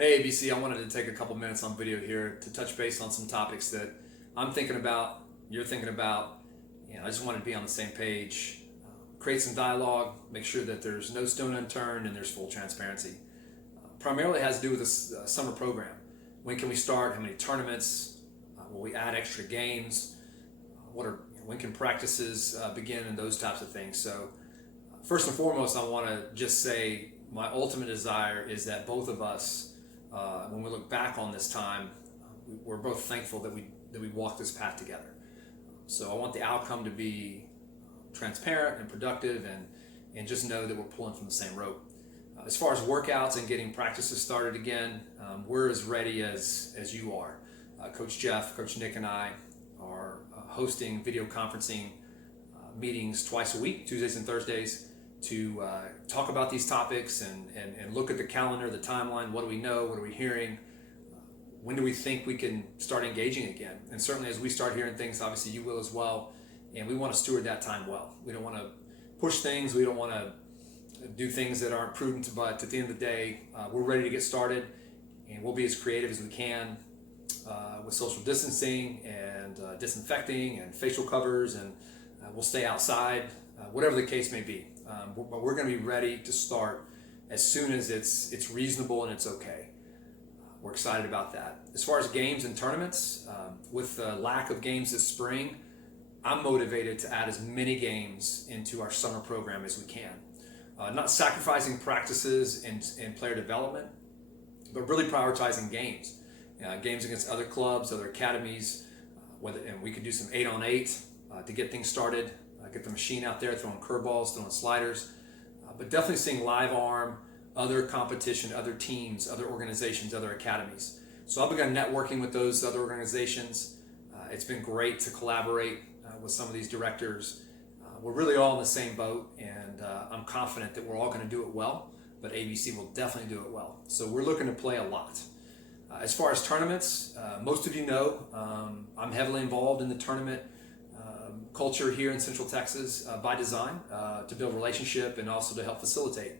Hey ABC, I wanted to take a couple minutes on video here to touch base on some topics that I'm thinking about, you're thinking about. I just wanted to be on the same page, create some dialogue, make sure that there's no stone unturned and there's full transparency. Primarily has to do with this summer program. When can we start? How many tournaments? Will we add extra games? When can practices begin and those types of things? So first and foremost, I want to just say my ultimate desire is that both of us, when we look back on this time, we're both thankful that we walked this path together. So I want the outcome to be transparent and productive, and just know that we're pulling from the same rope. As far as workouts and getting practices started again, we're as ready as you are. Coach Jeff, Coach Nick, and I are hosting video conferencing meetings twice a week, Tuesdays and Thursdays, to talk about these topics and look at the calendar, the timeline. What do we know? What are we hearing? When do we think we can start engaging again? And certainly as we start hearing things, obviously you will as well. And we want to steward that time well. We don't want to push things. We don't want to do things that aren't prudent. But at the end of the day, we're ready to get started. And we'll be as creative as we can with social distancing and disinfecting and facial covers. And we'll stay outside, whatever the case may be. But we're going to be ready to start as soon as it's reasonable and it's okay. We're excited about that. As far as games and tournaments, with the lack of games this spring, I'm motivated to add as many games into our summer program as we can. Not sacrificing practices and player development, but really prioritizing games. Games against other clubs, other academies, and we could do some 8-on-8 to get things started. Get the machine out there, throwing curveballs, throwing sliders, but definitely seeing live arm, other competition, other teams, other organizations, other academies. So I've begun networking with those other organizations. It's been great to collaborate with some of these directors. We're really all in the same boat, and I'm confident that we're all going to do it well, but ABC will definitely do it well. So we're looking to play a lot. As far as tournaments, most of you know I'm heavily involved in the tournament culture here in Central Texas by design, to build relationship and also to help facilitate.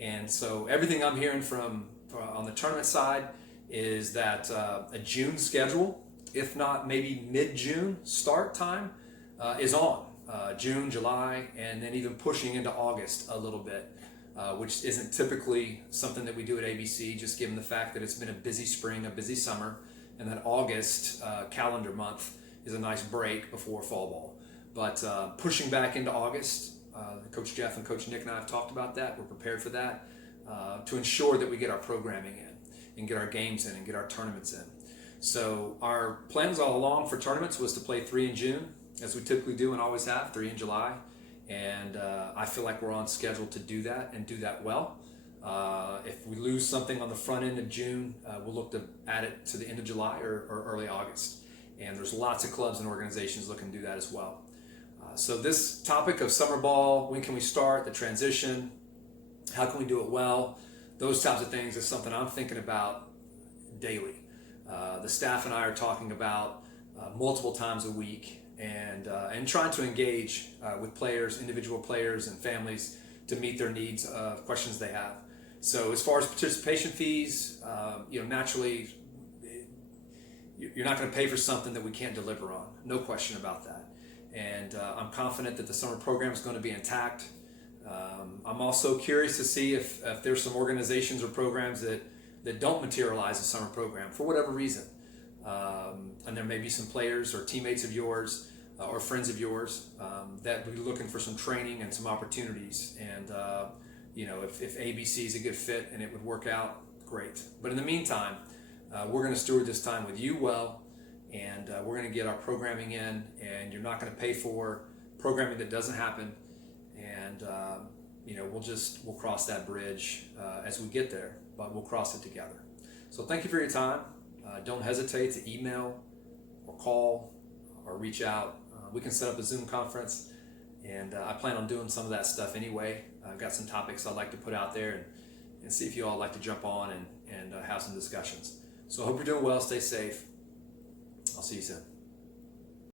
And so everything I'm hearing from on the tournament side is that a June schedule, if not maybe mid-June start time, is on. June, July, and then even pushing into August a little bit, which isn't typically something that we do at ABC, just given the fact that it's been a busy spring, a busy summer, and that August calendar month is a nice break before fall ball. But pushing back into August, Coach Jeff and Coach Nick and I have talked about that. We're prepared for that to ensure that we get our programming in and get our games in and get our tournaments in. So our plans all along for tournaments was to play 3 in June, as we typically do and always have, 3 in July. And I feel like we're on schedule to do that and do that well. If we lose something on the front end of June, we'll look to add it to the end of July or early August. And there's lots of clubs and organizations looking to do that as well. So this topic of summer ball, when can we start, the transition, how can we do it well, those types of things is something I'm thinking about daily. The staff and I are talking about multiple times a week and trying to engage with players, individual players and families to meet their needs, questions they have. So as far as participation fees, naturally, you're not going to pay for something that we can't deliver on. No question about that. And I'm confident that the summer program is going to be intact. I'm also curious to see if there's some organizations or programs that don't materialize the summer program for whatever reason. And there may be some players or teammates of yours or friends of yours that will be looking for some training and some opportunities. And if ABC is a good fit and it would work out, great. But in the meantime, we're going to steward this time with you well, and we're going to get our programming in, and you're not going to pay for programming that doesn't happen. And we'll cross that bridge as we get there, but we'll cross it together. So thank you for your time. Don't hesitate to email or call or reach out. We can set up a Zoom conference, and I plan on doing some of that stuff anyway. I've got some topics I'd like to put out there and see if you all like to jump on and have some discussions. So I hope you're doing well. Stay safe. I'll see you soon.